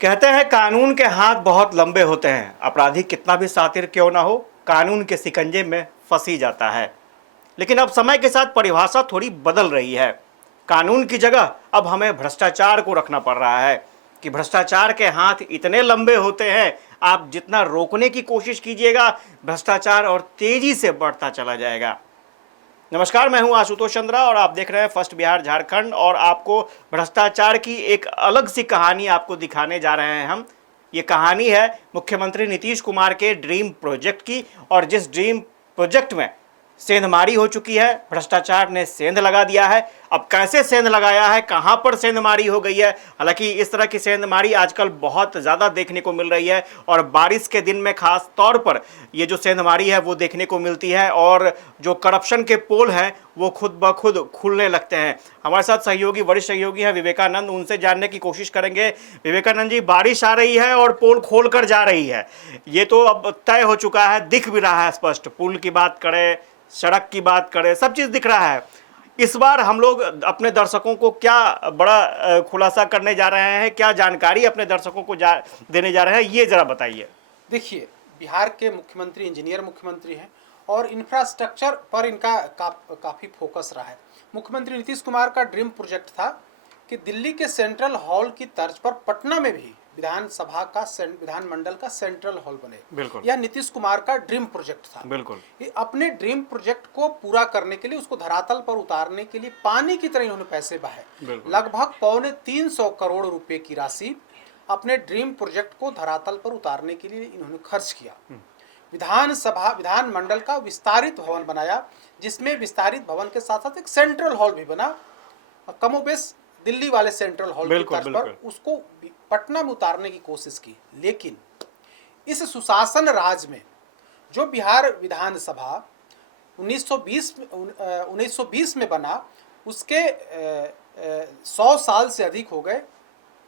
कहते हैं कानून के हाथ बहुत लंबे होते हैं। अपराधी कितना भी शातिर क्यों ना हो, कानून के शिकंजे में फंस ही जाता है। लेकिन अब समय के साथ परिभाषा थोड़ी बदल रही है। कानून की जगह अब हमें भ्रष्टाचार को रखना पड़ रहा है कि भ्रष्टाचार के हाथ इतने लंबे होते हैं, आप जितना रोकने की कोशिश कीजिएगा, भ्रष्टाचार और तेजी से बढ़ता चला जाएगा। नमस्कार, मैं हूं आशुतोष चंद्रा और आप देख रहे हैं फर्स्ट बिहार झारखंड। और आपको भ्रष्टाचार की एक अलग सी कहानी आपको दिखाने जा रहे हैं हम। ये कहानी है मुख्यमंत्री नीतीश कुमार के ड्रीम प्रोजेक्ट की, और जिस ड्रीम प्रोजेक्ट में सेंधमारी हो चुकी है, भ्रष्टाचार ने सेंध लगा दिया है। अब कैसे सेंध लगाया है, कहां पर सेंधमारी हो गई है। हालांकि इस तरह की सेंधमारी आजकल बहुत ज़्यादा देखने को मिल रही है, और बारिश के दिन में खास तौर पर ये जो सेंधमारी है वो देखने को मिलती है, और जो करप्शन के पोल हैं वो खुद ब खुद खुलने लगते हैं। हमारे साथ सहयोगी, वरिष्ठ सहयोगी हैं विवेकानंद, उनसे जानने की कोशिश करेंगे। विवेकानंद जी, बारिश आ रही है और पोल खोल कर जा रही है, ये तो अब तय हो चुका है, दिख भी रहा है स्पष्ट। पुल की बात करें, सड़क की बात करें, सब चीज़ दिख रहा है। इस बार हम लोग अपने दर्शकों को क्या बड़ा खुलासा करने जा रहे हैं, क्या जानकारी अपने दर्शकों को देने जा रहे हैं, ये ज़रा बताइए। देखिए, बिहार के मुख्यमंत्री इंजीनियर मुख्यमंत्री हैं और इंफ्रास्ट्रक्चर पर इनका काफ़ी फोकस रहा है। मुख्यमंत्री नीतीश कुमार का ड्रीम प्रोजेक्ट था कि दिल्ली के सेंट्रल हॉल की तर्ज पर पटना में भी विधानमंडल का सेंट्रल हॉल बने। बिल्कुल, यह नीतीश कुमार का ड्रीम प्रोजेक्ट था। बिल्कुल। ये अपने ड्रीम प्रोजेक्ट को पूरा करने के लिए, उसको धरातल पर उतारने के लिए पानी की तरह इन्होंने पैसे बहाए। लगभग 325 करोड़ रुपए की राशि अपने ड्रीम प्रोजेक्ट को धरातल पर उतारने के लिए इन्होंने खर्च किया। विधानमंडल का विस्तारित भवन बनाया, जिसमें विस्तारित भवन के साथ साथ एक सेंट्रल हॉल भी बना, कमोबेश दिल्ली वाले सेंट्रल हॉल की तर्ज पर उसको पटना में उतारने की कोशिश की। लेकिन इस सुशासन राज में जो बिहार विधानसभा 1920 में बना, उसके 100 साल से अधिक हो गए,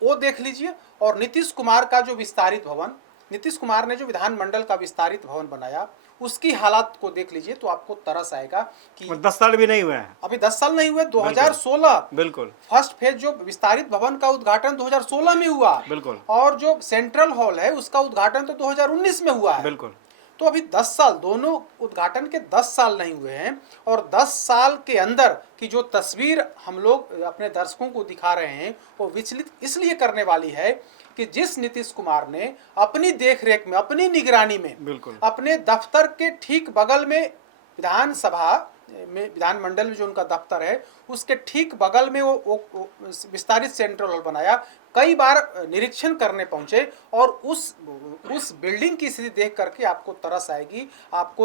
वो देख लीजिए। और नीतीश कुमार का जो विस्तारित भवन, नीतीश कुमार ने जो विधानमंडल का विस्तारित भवन बनाया, उसकी हालत को देख लीजिए तो आपको तरस आएगा कि 10 साल भी नहीं हुए हैं अभी। 10 साल नहीं हुए। 2016 बिल्कुल फर्स्ट फेज जो विस्तारित भवन का उद्घाटन 2016 में हुआ। बिल्कुल। और जो सेंट्रल हॉल है उसका उद्घाटन तो 2019 में हुआ है। बिल्कुल। तो अभी 10 साल, दोनों उद्घाटन के 10 साल नहीं हुए हैं। और 10 साल के अंदर की जो तस्वीर हम लोग अपने दर्शकों को दिखा रहे हैं वो विचलित इसलिए करने वाली है कि जिस नीतीश कुमार ने अपनी देखरेख में, अपनी निगरानी में, बिल्कुल, अपने दफ्तर के ठीक बगल में विधानमंडल में जो उनका दफ्तर है उसके ठीक बगल में वो विस्तारित सेंट्रल हॉल बनाया। कई बार निरीक्षण करने पहुंचे और उस बिल्डिंग की स्थिति देख करके आपको तरस आएगी। आप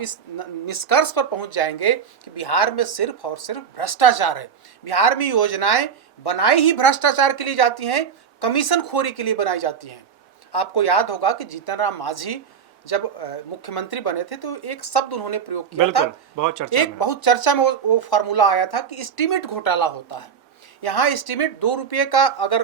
इस निष्कर्ष पर पहुंच जाएंगे कि बिहार में सिर्फ और सिर्फ भ्रष्टाचार है। बिहार में योजनाएं बनाई ही भ्रष्टाचार के लिए जाती हैं, कमीशन खोरी के लिए बनाई जाती हैं। आपको याद होगा कि जीतन राम मांझी जब मुख्यमंत्री बने थे तो एक शब्द उन्होंने प्रयोग किया था, बहुत चर्चा में वो फार्मूला आया था कि एस्टीमेट घोटाला होता है। यहाँ एस्टीमेट 2 रुपये का अगर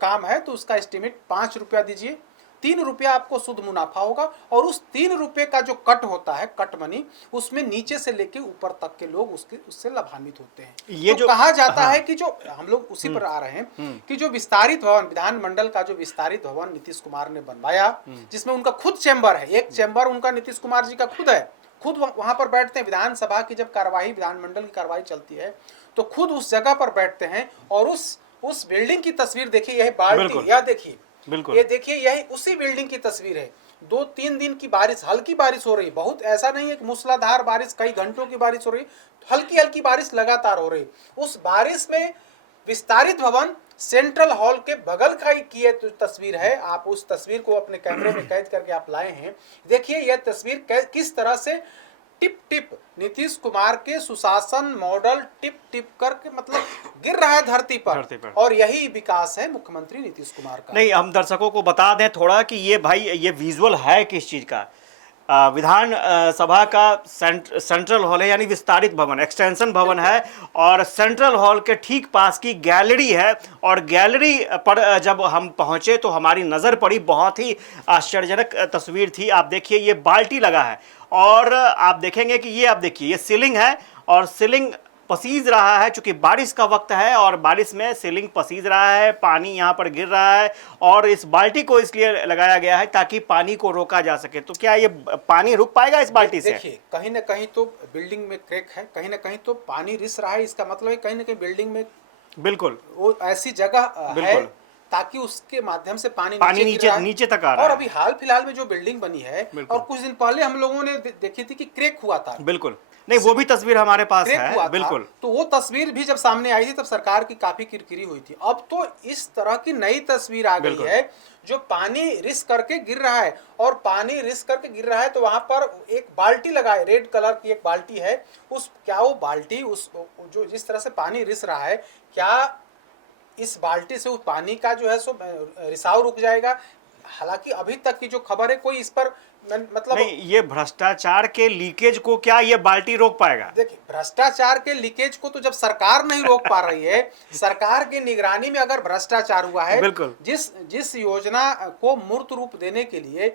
काम है तो उसका एस्टीमेट 5 रुपया दीजिए, 3 रुपया आपको शुद्ध मुनाफा होगा। और उस 3 रुपये का जो कट होता है, कट मनी, उसमें नीचे से लेके ऊपर तक के लोग उससे लाभान्वित होते हैं। ये तो जो कहा जाता है कि जो हम लोग उसी पर आ रहे हैं कि जो विस्तारित भवन, विधानमंडल का जो विस्तारित भवन नीतीश कुमार ने बनवाया, जिसमें उनका खुद चैम्बर है, एक चैम्बर उनका नीतीश कुमार जी का खुद है, खुद वहां पर बैठते हैं। विधानसभा की जब कार्यवाही, विधानमंडल की कार्यवाही चलती है तो खुद उस जगह पर बैठते हैं। और उस बिल्डिंग की तस्वीर देखिए, यही बाल्टी, यह देखिए, ये देखिए, यही उसी बिल्डिंग की तस्वीर है। 2-3 दिन की बारिश, हल्की बारिश हो रही, बहुत ऐसा नहीं है कि मूसलाधार बारिश, कई घंटों की बारिश हो रही, हल्की हल्की बारिश लगातार हो रही। उस बारिश में विस्तारित भवन सेंट्रल हॉल के बगल का की ये तस्वीर है। आप उस तस्वीर को अपने कैमरे में कैद करके आप लाए हैं। देखिए यह तस्वीर किस तरह से टिप टिप नीतीश कुमार के सुशासन मॉडल टिप टिप करके मतलब गिर रहा है धरती पर। और यही विकास है मुख्यमंत्री नीतीश कुमार का। नहीं, हम दर्शकों को बता दें थोड़ा कि ये भाई, ये विजुअल है किस चीज़ का। विधान सभा का सेंट्रल हॉल है, यानी विस्तारित भवन, एक्सटेंशन भवन है, और सेंट्रल हॉल के ठीक पास की गैलरी है। और गैलरी पर जब हम पहुंचे तो हमारी नज़र पड़ी, बहुत ही आश्चर्यजनक तस्वीर थी। आप देखिए, ये बाल्टी लगा है, और आप देखेंगे कि ये, आप देखिए, ये सीलिंग है, और सीलिंग पसीज रहा है, चूंकि बारिश का वक्त है और बारिश में सीलिंग पसीज रहा है, पानी यहाँ पर गिर रहा है और इस बाल्टी को इसलिए लगाया गया है ताकि पानी को रोका जा सके। तो क्या ये पानी रुक पाएगा इस बाल्टी से? देखिए, कहीं ना कहीं तो बिल्डिंग में क्रैक है, कहीं ना कहीं तो पानी रिस रहा है। इसका मतलब है कहीं ना कहीं बिल्डिंग में बिल्कुल वो ऐसी जगह है बिल्कुल। ताकि उसके माध्यम से पानी पानी गिर रहा है। नीचे तक आ रहा और है। अभी हाल फिलहाल में जो बिल्डिंग बनी है बिल्कुल। और कुछ दिन पहले हम लोगों ने देखी थी कि क्रैक हुआ था, बिल्कुल, नहीं वो भी तस्वीर हमारे पास क्रैक हुआ है। था। बिल्कुल, तो वो तस्वीर भी जब सामने आई थी तब सरकार की काफी किरकिरी हुई थी। अब तो इस तरह की नई तस्वीर आ गई बिल्कुल। है जो पानी रिस करके गिर रहा है, और पानी रिस करके गिर रहा है तो वहां पर एक बाल्टी लगा है, रेड कलर की एक बाल्टी है। उस क्या वो बाल्टी उस जो जिस तरह से पानी रिस रहा है, क्या इस बाल्टी से उस पानी का जो है सो रिसाव रुक जाएगा? हालांकि अभी तक की जो खबर है कोई इस पर मतलब नहीं, ये भ्रष्टाचार के लीकेज को क्या ये बाल्टी रोक पाएगा? देखिए, भ्रष्टाचार के लीकेज को तो जब सरकार नहीं रोक पा रही है, सरकार की निगरानी में अगर भ्रष्टाचार हुआ है, बिल्कुल। जिस योजना को मूर्त रूप देने के लिए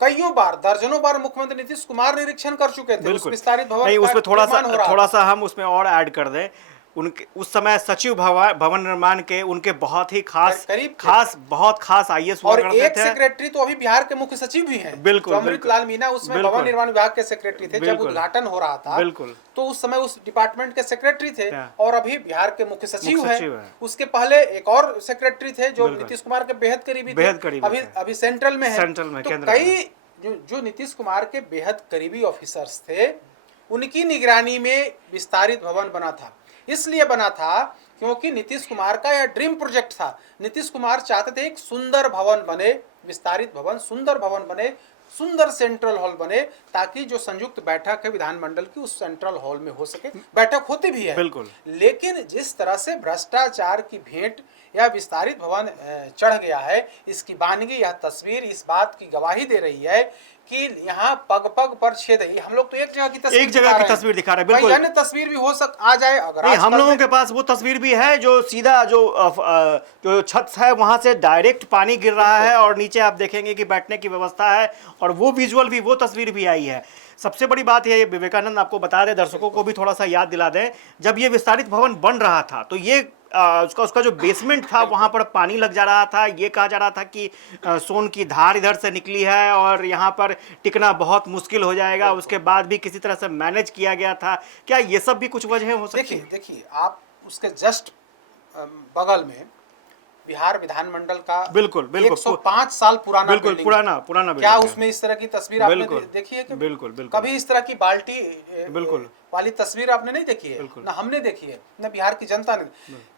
कईयों बार, दर्जनों बार मुख्यमंत्री नीतीश कुमार निरीक्षण कर चुके थे, उस बिल्कुल। विस्तारित भवन नहीं, का उसमें निर्माण हो रहा थोड़ा था। सा हम उसमें और ऐड कर दें। उनके उस समय सचिव भवन निर्माण के उनके बहुत ही बहुत खास आईएएस हुआ और करते एक थे। सेक्रेटरी तो अभी बिहार के मुख्य सचिव भी हैं, बिल्कुल, जो अमृत बिल्कुल। लाल मीणा उसमें बिल्कुल। भवन निर्माण विभाग के सेक्रेटरी थे। जब बिल्कुल। उद्घाटन हो रहा था, बिल्कुल। तो उस समय उस डिपार्टमेंट के सेक्रेटरी थे हाँ। और अभी बिहार के मुख्य सचिव हैं। है। उसके पहले एक और सेक्रेटरी थे जो बिल्कुल। नीतीश कुमार के बेहद करीबी बेहद थे, करीबी अभी थे। अभी सेंट्रल में है। सेंट्रल में, तो केंद्र में। कई जो नीतीश कुमार के बेहद करीबी ऑफिसर्स थे, उनकी निगरानी में विस्तारित भवन बना था। इसलिए बना था क्योंकि नीतीश कुमार का यह ड्रीम प्रोजेक्ट था। नीतीश कुमार चाहते थे एक सुंदर भवन बने, विस्तारित भवन, सुंदर भवन बने, सुंदर सेंट्रल हॉल बने, ताकि जो संयुक्त बैठक है विधानमंडल की उस सेंट्रल हॉल में हो सके। बैठक होती भी है, बिल्कुल। लेकिन जिस तरह से भ्रष्टाचार की भेंट या विस्तारित भवन चढ़ गया है, इसकी वानगी, यह तस्वीर इस बात की गवाही दे रही है कि यहाँ पग पग पर छेद है। हम लोग तो एक जगह की तस्वीर दिखा रहे हैं। बिल्कुल, अन्य तस्वीर भी आ जाए। अगर नहीं, हम लोगों के पास वो तस्वीर भी है जो सीधा जो छत है वहां से डायरेक्ट पानी गिर रहा है और नीचे आप देखेंगे कि बैठने की व्यवस्था है, और वो विजुअल भी, वो तस्वीर भी आई है। सबसे बड़ी बात यह है, विवेकानंद आपको बता दें, दर्शकों को भी थोड़ा सा याद दिला दें, जब ये विस्तारित भवन बन रहा था तो ये उसका जो बेसमेंट था वहां पर पानी लग जा रहा था। ये कहा जा रहा था कि सोन की धार इधर से निकली है और यहाँ पर टिकना बहुत मुश्किल हो जाएगा। उसके बाद भी किसी तरह से मैनेज किया गया था। क्या ये सब भी कुछ वजह हो सकती है? देखिए, आप उसके जस्ट बगल में बिहार विधानमंडल का बिल्कुल 105 साल पुराना बिल्कुल पुराना क्या उसमें इस तरह की तस्वीर आपने देखी है कि बिल्कुल कभी इस तरह की बाल्टी बिल्कुल वाली तस्वीर आपने नहीं देखी है? बिल्कुल। ना हमने देखी है, ना बिहार की जनता ने।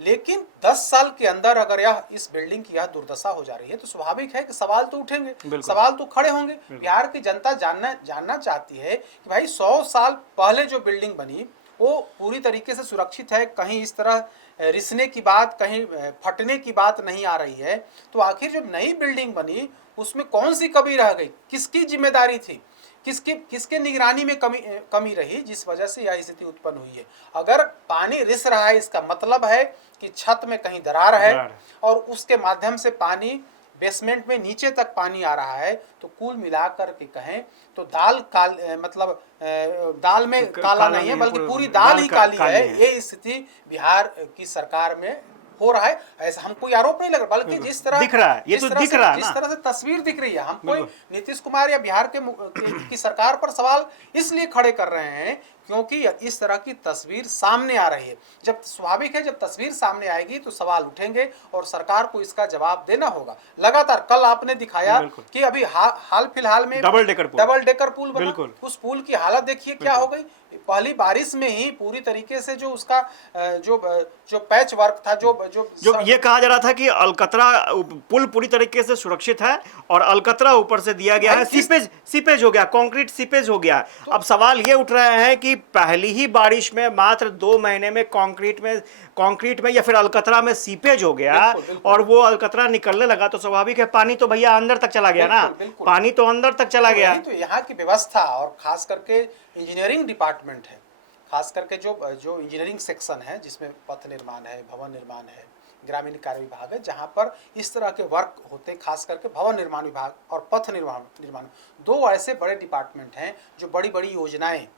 लेकिन 10 साल के अंदर अगर इस बिल्डिंग की यह दुर्दशा हो जा रही है तो स्वाभाविक है कि सवाल तो उठेंगे, सवाल तो खड़े होंगे। बिहार की जनता जानना चाहती है कि भाई 100 साल पहले जो बिल्डिंग बनी वो पूरी तरीके से सुरक्षित है, कहीं इस तरह रिसने की बात, कहीं फटने की बात नहीं आ रही है। तो आखिर जो नई बिल्डिंग बनी उसमें कौन सी कमी रह गई, किसकी जिम्मेदारी थी, किसके निगरानी में कमी रही, जिस वजह से यह स्थिति उत्पन्न हुई है? अगर पानी रिस रहा है, इसका मतलब है कि छत में कहीं दरार है और उसके माध्यम से पानी बेसमेंट में नीचे तक पानी आ रहा है। तो कुल मिलाकर के कहें तो दाल में काला नहीं है, बल्कि पूरी दाल ही काली है। ये स्थिति बिहार की सरकार में हो रहा है। ऐसा हम कोई आरोप नहीं लग रहा, बल्कि जिस तरह दिख रहा है, ये तो दिख रहा है ना, जिस तरह से तस्वीर दिख रही है, हम कोई नीतीश कुमार या बिहार की सरकार पर सवाल इसलिए खड़े कर रहे हैं क्योंकि इस तरह की तस्वीर सामने आ रही है। जब स्वाभाविक है, जब तस्वीर सामने आएगी तो सवाल उठेंगे और सरकार को इसका जवाब देना होगा। लगातार कल आपने दिखाया कि अभी हाल फिलहाल में डबल डेकर पुल बना, उस पुल की हालत देखिए क्या हो गई। पहली बारिश में ही पूरी तरीके से जो उसका जो पैच वर्क था, जो ये कहा जा रहा था कि अलकतरा पुल पूरी तरीके से सुरक्षित है और अलकतरा ऊपर से दिया गया है, सीपेज हो गया, कंक्रीट सीपेज हो गया। अब सवाल ये उठ रहे हैं कि पहली ही बारिश में मात्र 2 महीने में कंक्रीट में या फिर अलकतरा में सीपेज हो गया और वो अलकतरा निकलने लगा तो स्वाभाविक है पानी तो भैया अंदर तक चला गया ना, पानी तो अंदर तक चला गया। तो यहाँ की व्यवस्था और खास करके इंजीनियरिंग डिपार्टमेंट है, खास करके जो इंजीनियरिंग सेक्शन है जिसमें पथ निर्माण है, भवन निर्माण है, ग्रामीण कार्य विभाग है, जहाँ पर इस तरह के वर्क होते हैं, खास करके भवन निर्माण विभाग और पथ निर्माण, 2 ऐसे बड़े डिपार्टमेंट हैं जो बड़ी बड़ी योजनाएं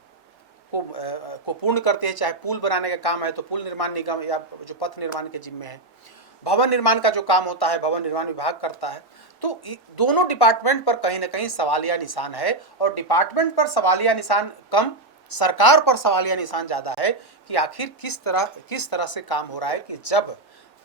को पूर्ण करती है, चाहे पुल बनाने का काम है तो पुल निर्माण निगम या जो पथ निर्माण के जिम्मे है, भवन निर्माण का जो काम होता है भवन निर्माण विभाग करता है। तो दोनों डिपार्टमेंट पर कहीं ना कहीं सवालिया निशान है, और डिपार्टमेंट पर सवालिया निशान कम, सरकार पर सवालिया निशान ज़्यादा है कि आखिर किस तरह से काम हो रहा है कि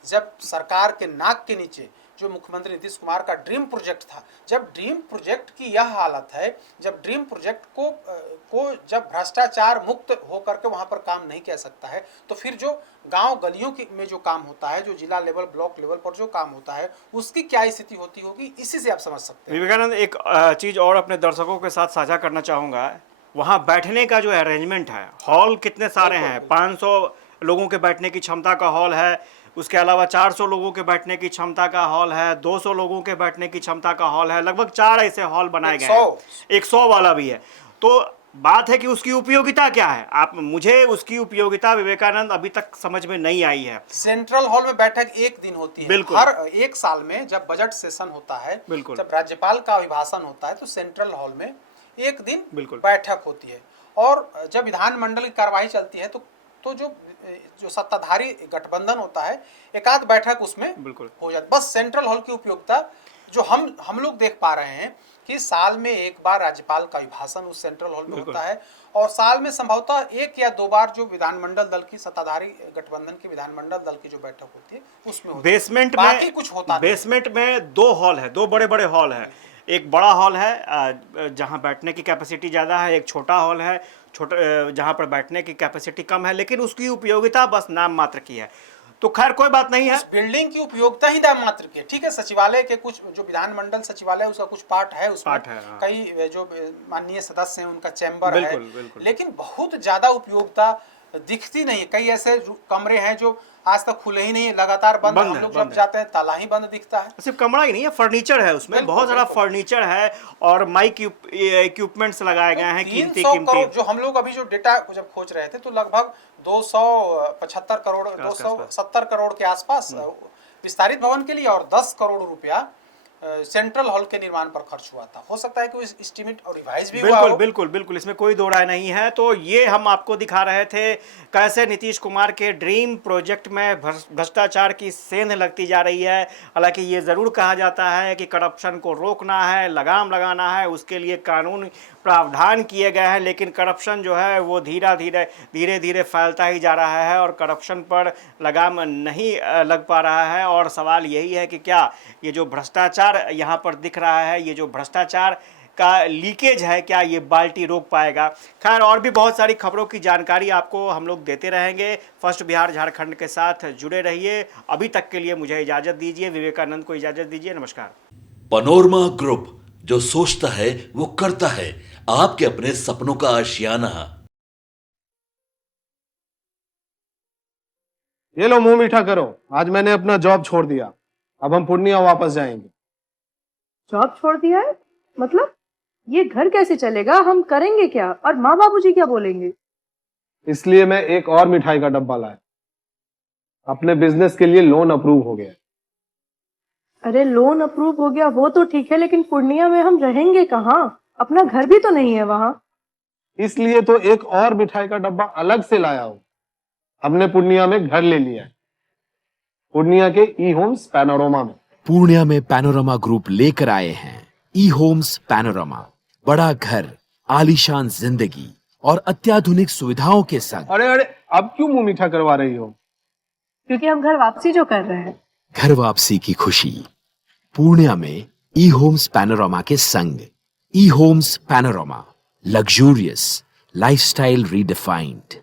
जब सरकार के नाक के नीचे जो मुख्यमंत्री नीतीश कुमार का ड्रीम प्रोजेक्ट था, जब ड्रीम प्रोजेक्ट की यह हालत है, जब ड्रीम प्रोजेक्ट को जब भ्रष्टाचार मुक्त होकर के वहाँ पर काम नहीं किया सकता है, तो फिर जो गांव गलियों में जो काम होता है, जो जिला लेवल ब्लॉक लेवल पर जो काम होता है, उसकी क्या स्थिति होती होगी, इसी से आप समझ सकते हैं। विवेकानंद, एक चीज़ और अपने दर्शकों के साथ साझा करना चाहूँगा, वहाँ बैठने का जो अरेंजमेंट है, हॉल कितने सारे हैं, 500 लोगों के बैठने की क्षमता का हॉल है, उसके अलावा 400 लोगों के बैठने की क्षमता का हॉल है, 200 लोगों के बैठने की क्षमता का हॉल है, लगभग 4 ऐसे हॉल बनाए गए हैं, 100 वाला भी है। तो बात है कि उसकी उपयोगिता क्या है, आप मुझे उसकी उपयोगिता विवेकानंद अभी तक समझ में नहीं आई है। सेंट्रल हॉल में बैठक एक दिन होती है, बिल्कुल, हर एक साल में जब बजट सेशन होता है, बिल्कुल, जब राज्यपाल का अभिभाषण होता है तो सेंट्रल हॉल में एक दिन बिल्कुल बैठक होती है, और जब विधानमंडल की कार्यवाही चलती है तो जो सत्ताधारी गठबंधन होता है, एक आध बैठक उसमें बिल्कुल हो जाती। बस सेंट्रल हॉल की उपयोगिता जो हम लोग देख पा रहे हैं कि साल में एक बार राज्यपाल का अभिभाषण उस सेंट्रल हॉल में होता है, और साल में संभवतः 1 या 2 बार जो विधानमंडल दल की सत्ताधारी गठबंधन की विधानमंडल दल की जो बैठक होती है उसमें होती है। बेसमेंट बाकी में कुछ होता बेसमेंट में 2 हॉल है, 2 बड़े बड़े हॉल है, एक बड़ा हॉल है जहां बैठने की कैपेसिटी ज़्यादा है, एक छोटा हॉल है जहां पर बैठने की कैपेसिटी कम है, लेकिन उसकी उपयोगिता बस नाम मात्र की है। तो खैर कोई बात नहीं है, बिल्डिंग की उपयोगिता ही नाम मात्र की है। ठीक है, सचिवालय के कुछ जो विधानमंडल सचिवालय उसका कुछ पार्ट है, उसमें हाँ। कई जो माननीय सदस्य हैं उनका चैम्बर है, बिल्कुल। लेकिन बहुत ज्यादा उपयोगिता दिखती नहीं है। कई ऐसे कमरे हैं जो आज तक खुले ही नहीं है, लगातार बंद। हम लोग जब जाते हैं ताला ही बंद दिखता है। सिर्फ कमरा ही नहीं है, फर्नीचर है उसमें, बहुत सारा फर्नीचर है और माइक इक्विपमेंट्स लगाए गए हैं, कीमती जो हम लोग अभी जो डेटा जब खोज रहे थे तो लगभग 275 करोड़ 270 करोड़ के आसपास विस्तारित भवन के लिए और 10 करोड़ रुपया सेंट्रल हॉल के निर्माण पर खर्च हुआ था। हो सकता है कि इस एस्टीमेट और रिवाइज भी हुआ हो। बिल्कुल, इसमें कोई दो राय नहीं है। तो ये हम आपको दिखा रहे थे कैसे नीतीश कुमार के ड्रीम प्रोजेक्ट में भ्रष्टाचार की सेंध लगती जा रही है। हालांकि ये ज़रूर कहा जाता है कि करप्शन को रोकना है, लगाम लगाना है, उसके लिए कानून प्रावधान किए गए हैं, लेकिन करप्शन जो है वो धीरे धीरे फैलता ही जा रहा है और करप्शन पर लगाम नहीं लग पा रहा है। और सवाल यही है कि क्या ये जो भ्रष्टाचार यहाँ पर दिख रहा है, ये जो भ्रष्टाचार का लीकेज है, क्या ये बाल्टी रोक पाएगा। खैर और भी बहुत सारी खबरों की जानकारी आपको हम लोग देते रहेंगे। फर्स्ट बिहार झारखंड के साथ जुड़े रहिए। अभी तक के लिए मुझे इजाज़त दीजिए, विवेकानंद को इजाज़त दीजिए। नमस्कार। पनोरमा ग्रुप, जो सोचता है वो करता है, आपके अपने सपनों का आशियाना। ये लो मुंह मीठा करो, आज मैंने अपना जॉब छोड़ दिया, अब हम पूर्णिया वापस जाएंगे। जॉब छोड़ दिया है? मतलब ये घर कैसे चलेगा, हम करेंगे क्या, और माँ बाबूजी क्या बोलेंगे? इसलिए मैं एक और मिठाई का डब्बा लाया, अपने बिजनेस के लिए लोन अप्रूव हो गया। अरे लोन अप्रूव हो गया वो तो ठीक है, लेकिन पूर्णिया में हम रहेंगे कहाँ? अपना घर भी तो नहीं है वहाँ। इसलिए तो एक और मिठाई का डब्बा अलग से लाया हूँ। हमने पूर्णिया में घर ले लिया है, पूर्णिया के ई होम्स पैनोरमा में। पूर्णिया में पैनोरमा ग्रुप लेकर आए हैं ई होम्स पैनोरमा। बड़ा घर, आलीशान जिंदगी और अत्याधुनिक सुविधाओं के संग। अरे अब क्यों मुंह मीठा करवा रही हो? क्योंकि हम घर वापसी जो कर रहे हैं। घर वापसी की खुशी पूर्णिया में ई होम्स पैनोरमा के संग। E homes panorama, luxurious lifestyle redefined.